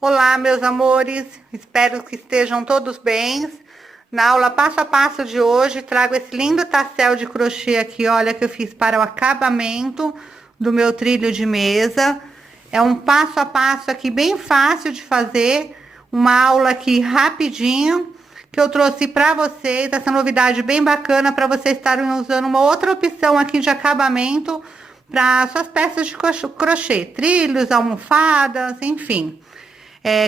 Olá, meus amores, espero que estejam todos bem. Na aula passo a passo de hoje, trago esse lindo tassel de crochê aqui, olha, que eu fiz para o acabamento do meu trilho de mesa. É um passo a passo aqui bem fácil de fazer, uma aula aqui rapidinho, que eu trouxe para vocês, essa novidade bem bacana para vocês estarem usando uma outra opção aqui de acabamento para suas peças de crochê, trilhos, almofadas, enfim.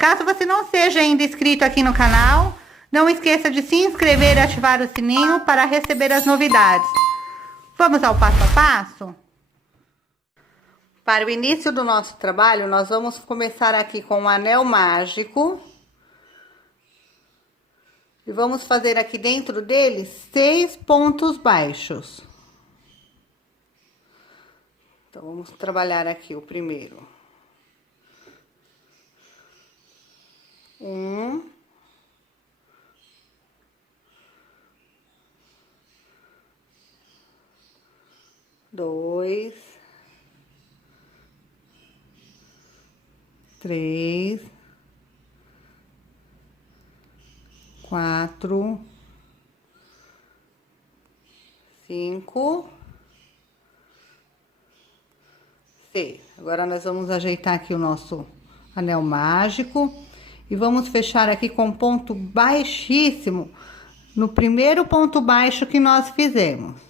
Caso você não seja ainda inscrito aqui no canal, não esqueça de se inscrever e ativar o sininho para receber as novidades. Vamos ao passo a passo? Para o início do nosso trabalho, nós vamos começar aqui com um anel mágico. E vamos fazer aqui dentro dele 6 pontos baixos. Então, vamos trabalhar aqui o primeiro. 1, 2, 3, 4, 5, 6. Agora nós vamos ajeitar aqui o nosso anel mágico. E vamos fechar aqui com ponto baixíssimo no primeiro ponto baixo que nós fizemos.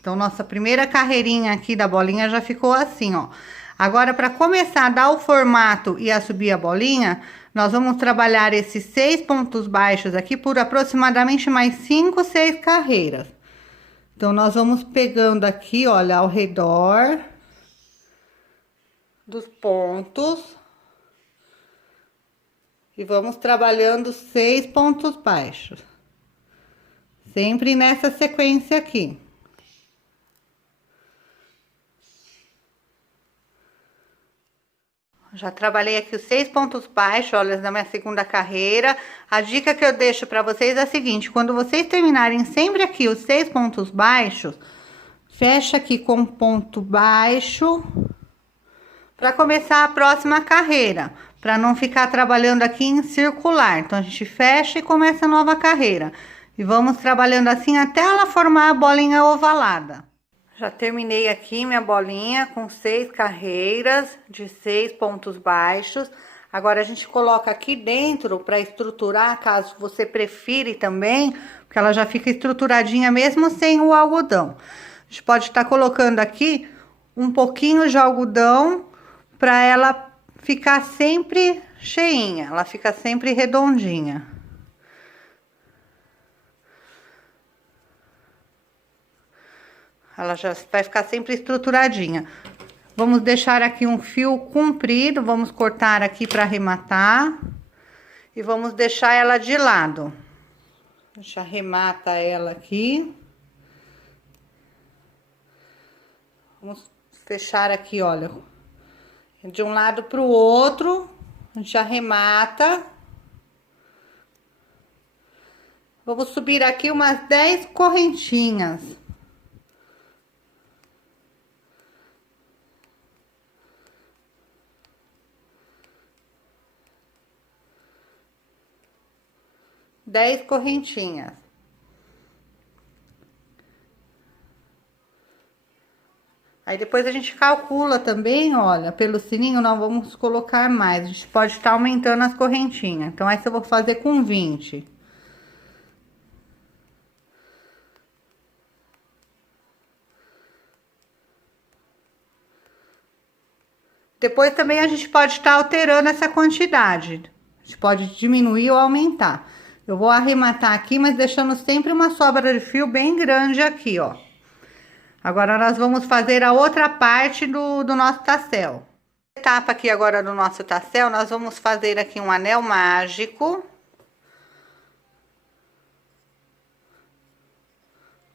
Então, nossa primeira carreirinha aqui da bolinha já ficou assim, ó. Agora, para começar a dar o formato e a subir a bolinha, nós vamos trabalhar esses 6 pontos baixos aqui por aproximadamente mais 5, 6 carreiras. Então, nós vamos pegando aqui, olha, ao redor dos pontos. E vamos trabalhando 6 pontos baixos. Sempre nessa sequência aqui. Já trabalhei aqui os 6 pontos baixos, olha, na minha segunda carreira. A dica que eu deixo para vocês é a seguinte: quando vocês terminarem sempre aqui os 6 pontos baixos, fecha aqui com ponto baixo para começar a próxima carreira, para não ficar trabalhando aqui em circular. Então, a gente fecha e começa a nova carreira. E vamos trabalhando assim até ela formar a bolinha ovalada. Já terminei aqui minha bolinha com 6 carreiras de 6 pontos baixos. Agora, a gente coloca aqui dentro para estruturar, caso você prefira também, porque ela já fica estruturadinha mesmo sem o algodão. A gente pode estar colocando aqui um pouquinho de algodão para ela ficar sempre cheinha, ela fica sempre redondinha. Ela já vai ficar sempre estruturadinha. Vamos deixar aqui um fio comprido, vamos cortar aqui para arrematar. E vamos deixar ela de lado. A gente arremata ela aqui. Vamos fechar aqui, olha. De um lado para o outro, a gente arremata. Vamos subir aqui umas 10 correntinhas. Dez correntinhas. Aí depois a gente calcula também, olha, pelo sininho não vamos colocar mais, a gente pode estar aumentando as correntinhas. Então, essa eu vou fazer com 20. Depois também a gente pode estar alterando essa quantidade. A gente pode diminuir ou aumentar. Eu vou arrematar aqui, mas deixando sempre uma sobra de fio bem grande aqui, ó. Agora, nós vamos fazer a outra parte do nosso tassel. Etapa aqui agora do nosso tassel, nós vamos fazer aqui um anel mágico.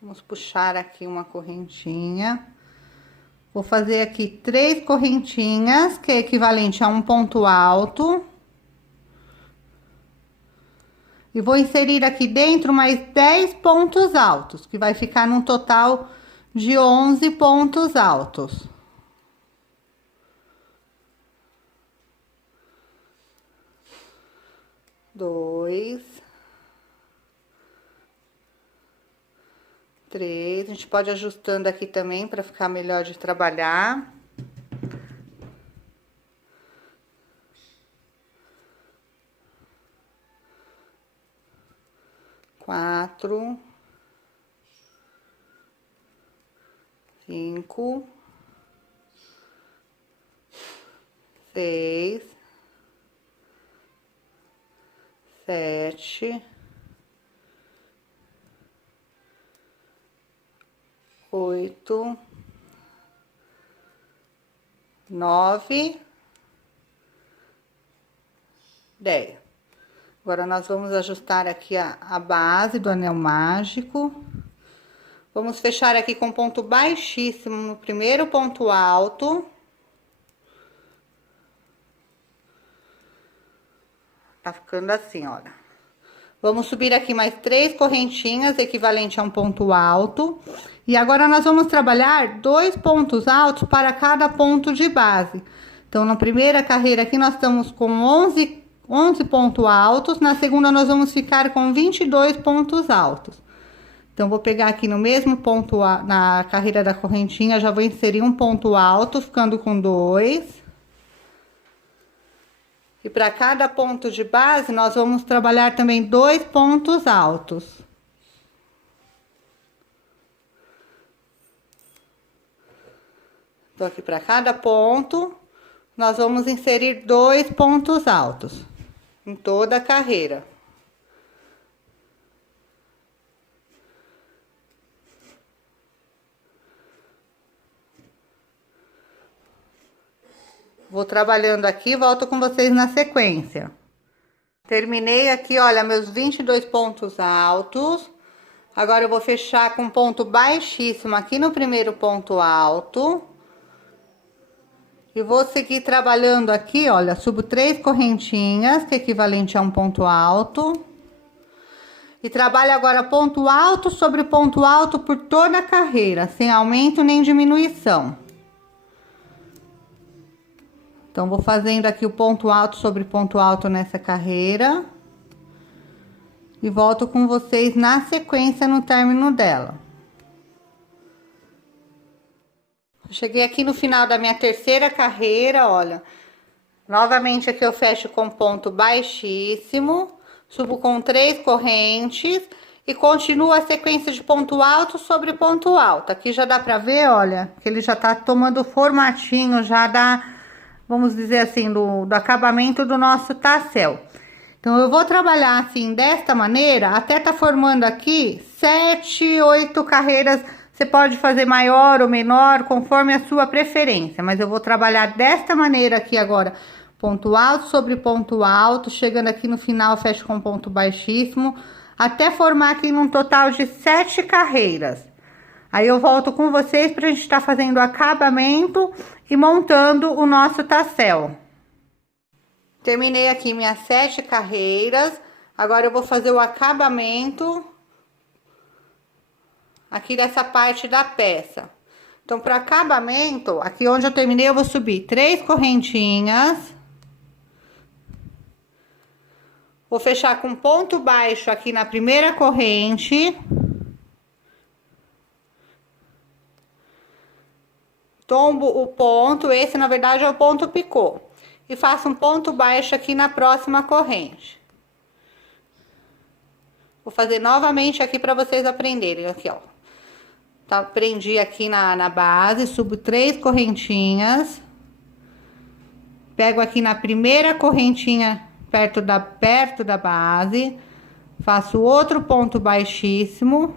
Vamos puxar aqui uma correntinha. Vou fazer aqui 3 correntinhas, que é equivalente a um ponto alto. E vou inserir aqui dentro mais 10 pontos altos, que vai ficar num total de 11 pontos altos. Dois, 3, a gente pode ir ajustando aqui também para ficar melhor de trabalhar. 4, 5, 6, 7, 8, 9, 10. Agora, nós vamos ajustar aqui a base do anel mágico. Vamos fechar aqui com ponto baixíssimo no primeiro ponto alto. Tá ficando assim, olha. Vamos subir aqui mais 3 correntinhas, equivalente a um ponto alto. E agora, nós vamos trabalhar 2 pontos altos para cada ponto de base. Então, na primeira carreira aqui, nós estamos com 11 pontos altos. Na segunda, nós vamos ficar com 22 pontos altos. Então, vou pegar aqui no mesmo ponto, na carreira da correntinha, já vou inserir um ponto alto, ficando com 2. E para cada ponto de base, nós vamos trabalhar também 2 pontos altos. Então, aqui para cada ponto, nós vamos inserir 2 pontos altos em toda a carreira. Vou trabalhando aqui, volto com vocês na sequência. Terminei aqui, olha, meus 22 pontos altos. Agora, eu vou fechar com ponto baixíssimo aqui no primeiro ponto alto. E vou seguir trabalhando aqui, olha, subo 3 correntinhas, que é equivalente a um ponto alto. E trabalho agora ponto alto sobre ponto alto por toda a carreira, sem aumento nem diminuição. Então, vou fazendo aqui o ponto alto sobre ponto alto nessa carreira. E volto com vocês na sequência no término dela. Cheguei aqui no final da minha terceira carreira, olha. Novamente aqui eu fecho com ponto baixíssimo, subo com 3 correntes e continuo a sequência de ponto alto sobre ponto alto. Aqui já dá pra ver, olha, que ele já tá tomando formatinho já da, vamos dizer assim, do acabamento do nosso tassel. Então, eu vou trabalhar assim, desta maneira, até tá formando aqui 7, 8 carreiras. Você pode fazer maior ou menor, conforme a sua preferência. Mas eu vou trabalhar desta maneira aqui agora. Ponto alto sobre ponto alto. Chegando aqui no final, fecho com ponto baixíssimo. Até formar aqui num total de 7 carreiras. Aí eu volto com vocês pra gente estar fazendo o acabamento e montando o nosso tassel. Terminei aqui minhas 7 carreiras. Agora eu vou fazer o acabamento aqui dessa parte da peça. Então, para acabamento, aqui onde eu terminei, eu vou subir 3 correntinhas. Vou fechar com ponto baixo aqui na primeira corrente. Tombo o ponto, esse na verdade é o ponto picô. E faço um ponto baixo aqui na próxima corrente. Vou fazer novamente aqui para vocês aprenderem, aqui, ó. Tá, prendi aqui na base, subo 3 correntinhas. Pego aqui na primeira correntinha, perto da base. Faço outro ponto baixíssimo.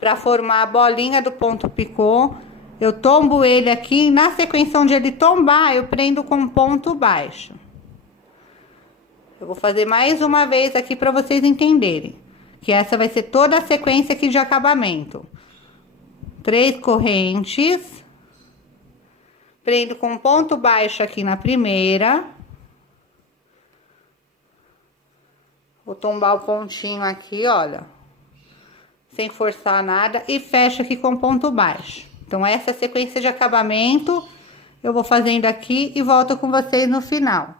Para formar a bolinha do ponto picô. Eu tombo ele aqui, na sequência onde ele tombar, eu prendo com ponto baixo. Eu vou fazer mais uma vez aqui para vocês entenderem. que essa vai ser toda a sequência aqui de acabamento. 3 correntes, prendo com ponto baixo aqui na primeira, vou tombar o pontinho aqui, olha, sem forçar nada, e fecho aqui com ponto baixo. Então, essa é a sequência de acabamento, eu vou fazendo aqui e volto com vocês no final.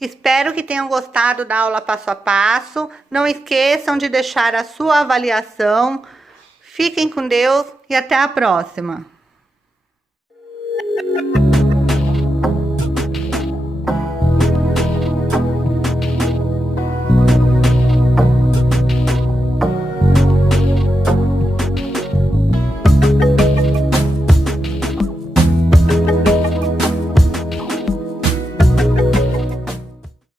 Espero que tenham gostado da aula passo a passo. Não esqueçam de deixar a sua avaliação. Fiquem com Deus e até a próxima.